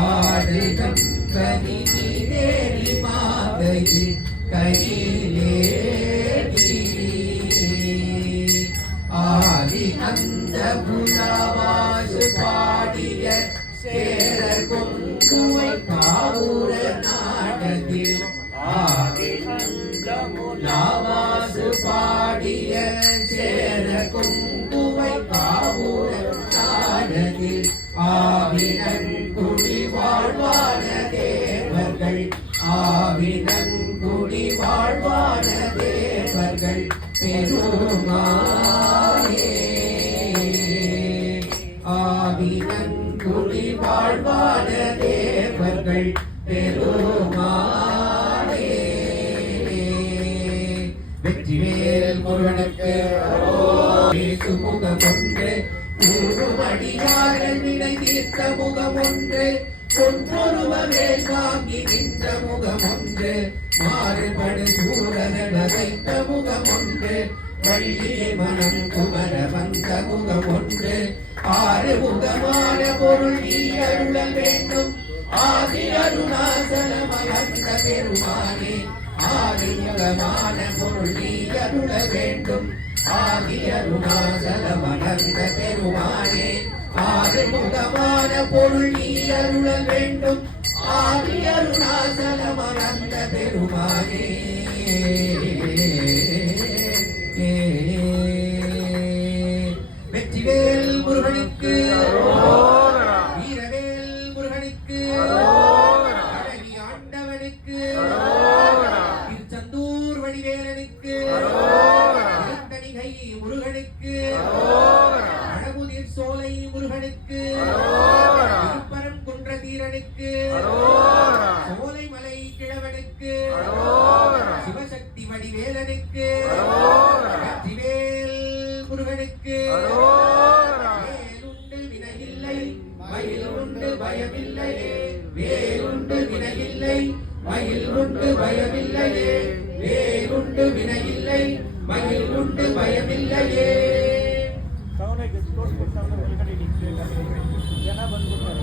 ஆடுகம் கனி தேரி மாதையில் கையிலே ஆதி அந்த புலவாசு பாடிய சேர கொங்குவை காவுர நாடத்தில் ஆதி அந்த புலவாசு பாடிய சேர கொங்குவை காவுர நாடத்தில் ஆவினன் குடி வாழ்வான தேவர்கள் ஆவினன் குடி வாழ்வான தேவர்கள் பெருமானே ஆவினன் குடி வாழ்வான தேவர்கள் பெருமானே வெற்றிவேல் முருகனுக்கு சுமுகம் ஒன்று கூறுமடியார்கள் வினை தீர்த்த முகம் ஒன்று பொன்றொருவரே வாங்கி நின்ற முகம் ஒன்று மாறுபடு சூழல வைத்த முகம் ஒன்று வள்ளியை மனம் குமர வந்த முகம் ஒன்று ஆறு முகமான பொருள் நீ அருளல் வேண்டும் ஆதி அருணாசலமயந்த பெருமானே ஆதி முகமான பொருள் நீ அருள வேண்டும் ஆதி அருணாசலமயந்த பெருமானே ஆதி முகமான பொருள் நீ அருளல் வேண்டும் ஆதி அருணாசலமயந்த பெருமானே வெற்றிவேல் முருகனுக்கு வீரவேல் முருகனுக்கு அழகி ஆண்டவனுக்கு திருச்செந்தூர் வடிவேலனுக்கு திருத்தணிகை முருகனுக்கு அழகுதிர் சோலை முருகனுக்கு திருப்பரம் குன்ற தீரனுக்கு சோலைமலை கிழவனுக்கு சிவசக்தி வடிவேலனுக்கு வெற்றிவேல் முருகனுக்கு வேலுண்டு வினையில்லை மயில் உண்டு பயமில்லையே வேலுண்டு வினையில்லை மயில் உண்டு பயமில்லையே வேலுண்டு வினையில்லை மயில் உண்டு பயமில்லையே सामने के स्टोर को सामने निकल ही नहीं जना बंद कर